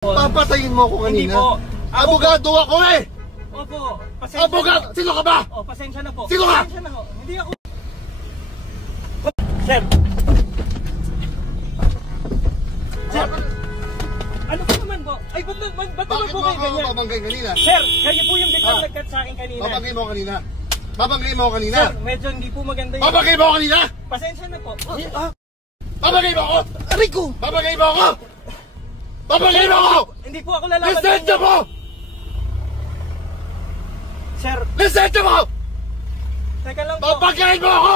Papatayin mo ako Hindi kanina. po. Abogado ako eh! Opo, pasensya Abogado! na. Sino ka ba? Oh, pasensya na po. Sino ka? Pasensya na po. Hindi ako. Sir. Sir. Ano po naman po? Ay, ba't naman Bakit po mo kayo ako ganyan? babanggain kanina? Sir, kayo po yung biglang Ah. nag-cut sa akin kanina. Babanggain mo ako kanina. Babanggain mo ako kanina. Sir, medyo hindi po maganda yung... Babanggain mo ako kanina! Pasensya na po. Babanggain mo ako! Aray ko! Babanggain mo ako! Babanggain mo ako! Hindi po ako lalaban sa Lisensya inyo. mo! Sir, Lisensya mo! teka lang po. Babanggain mo ako!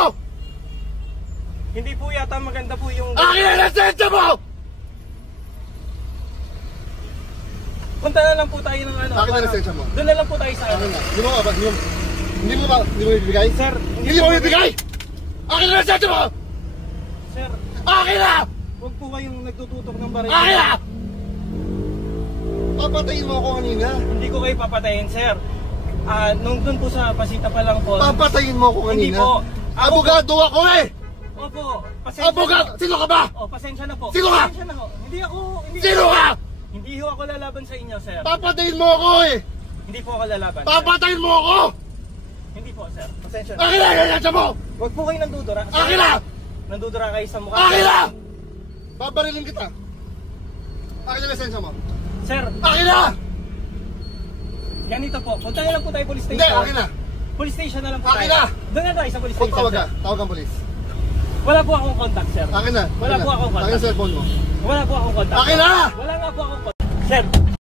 Hindi po yata maganda po yung... Akin ang lisensya mo! Punta na lang po tayo ng ano. Akin ang parang- lisensya mo. Doon na lang po tayo sa ano. Akin na. Hindi mo bibigay? Sir, Hindi mo bibigay? Akin ang lisensya mo! Sir, Akin na! huwag po kayong nagtututok ng baril. Akin na! Papatayin mo ako kanina. Hindi ko kayo papatayin, sir. Nung dun po sa pasita pa lang po. Papatayin mo ako Hindi kanina. po. Abogado ako eh! Opo, pasensya Abogado! na. Sino ka ba? Oh, pasensya na po. Sino ka? Pasensya na po. Hindi ako, Sino ka? Hindi ho ako lalaban sa inyo, sir. Papatayin mo ako eh! Hindi po ako lalaban. sir. Papatayin mo ako! Hindi po, sir. Pasensya na. Akin na! Lisensya mo! Huwag po kayo nandudura. sir. Akin na! Nandudura kayo sa mukha. Akin na! Babarilin kita. Akin ang lisensya mo. Sir, Akin na! ganito po. Punta na lang po tayo police station. Hindi, akin na. Police station na lang po Akin tayo. na! Doon na tayo sa police Huwag station, tawag ka. sir. Tawag ang polis. Wala po akong contact, sir. Akin na. Wala Akin po na. akong contact. Akin ang cellphone mo. Wala po akong contact. Akin na! Wala nga po akong contact. Sir,